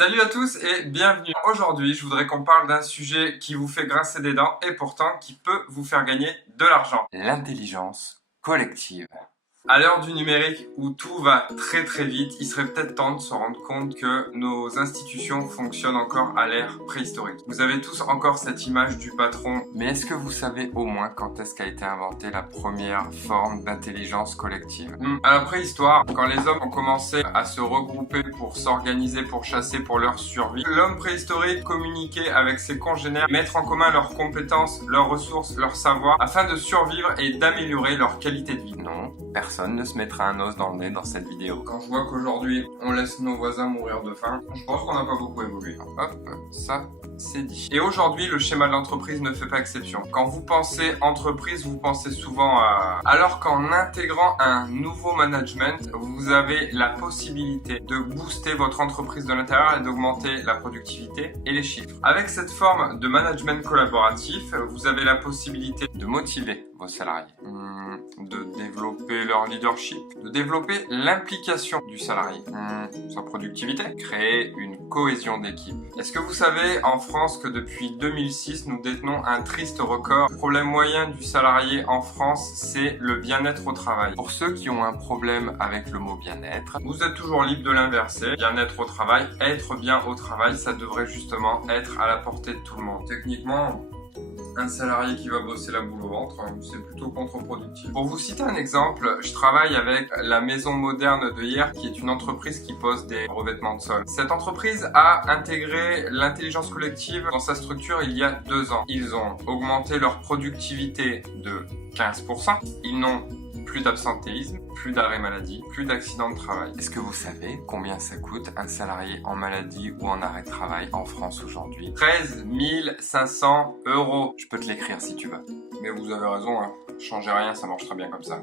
Salut à tous et bienvenue. Aujourd'hui, je voudrais qu'on parle d'un sujet qui vous fait grincer des dents et pourtant qui peut vous faire gagner de l'argent. L'intelligence collective. À l'heure du numérique où tout va très vite, il serait peut-être temps de se rendre compte que nos institutions fonctionnent encore à l'ère préhistorique. Vous avez tous encore cette image du patron. Mais est-ce que vous savez au moins quand est-ce qu'a été inventée la première forme d'intelligence collective? À la préhistoire, quand les hommes ont commencé à se regrouper pour s'organiser, pour chasser, pour leur survie, l'homme préhistorique communiquait avec ses congénères, mettre en commun leurs compétences, leurs ressources, leur savoir, afin de survivre et d'améliorer leur qualité de vie. Non, personne ne se mettra un os dans le nez dans cette vidéo. Quand je vois qu'aujourd'hui, on laisse nos voisins mourir de faim, je pense qu'on n'a pas beaucoup évolué. Hop, ça, c'est dit. Et aujourd'hui, le schéma de l'entreprise ne fait pas exception. Quand vous pensez entreprise, vous pensez souvent à... Alors qu'en intégrant un nouveau management, vous avez la possibilité de booster votre entreprise de l'intérieur et d'augmenter la productivité et les chiffres. Avec cette forme de management collaboratif, vous avez la possibilité De motiver vos salariés. de développer leur leadership, de développer l'implication du salarié, sa productivité, Créer une cohésion d'équipe. Est-ce que vous savez en France que depuis 2006, nous détenons un triste record? Le problème moyen du salarié en France, c'est le bien-être au travail. Pour ceux qui ont un problème avec le mot bien-être, Vous êtes toujours libre de l'inverser. Bien-être au travail, être bien au travail, ça devrait justement être à la portée de tout le monde. Techniquement, un salarié qui va bosser la boule au ventre, c'est plutôt contre-productif. Pour vous citer un exemple, je travaille avec la Maison Moderne de Hier, qui est une entreprise qui pose des revêtements de sol. Cette entreprise a intégré l'intelligence collective dans sa structure il y a 2 ans. Ils ont augmenté leur productivité de 15%. Ils n'ont plus d'absentéisme, plus d'arrêt maladie, plus d'accidents de travail. est-ce que vous savez combien ça coûte un salarié en maladie ou en arrêt de travail en France aujourd'hui? 13 500 €. Je peux te l'écrire si tu veux. Mais vous avez raison, hein. Changez rien, ça marche très bien comme ça.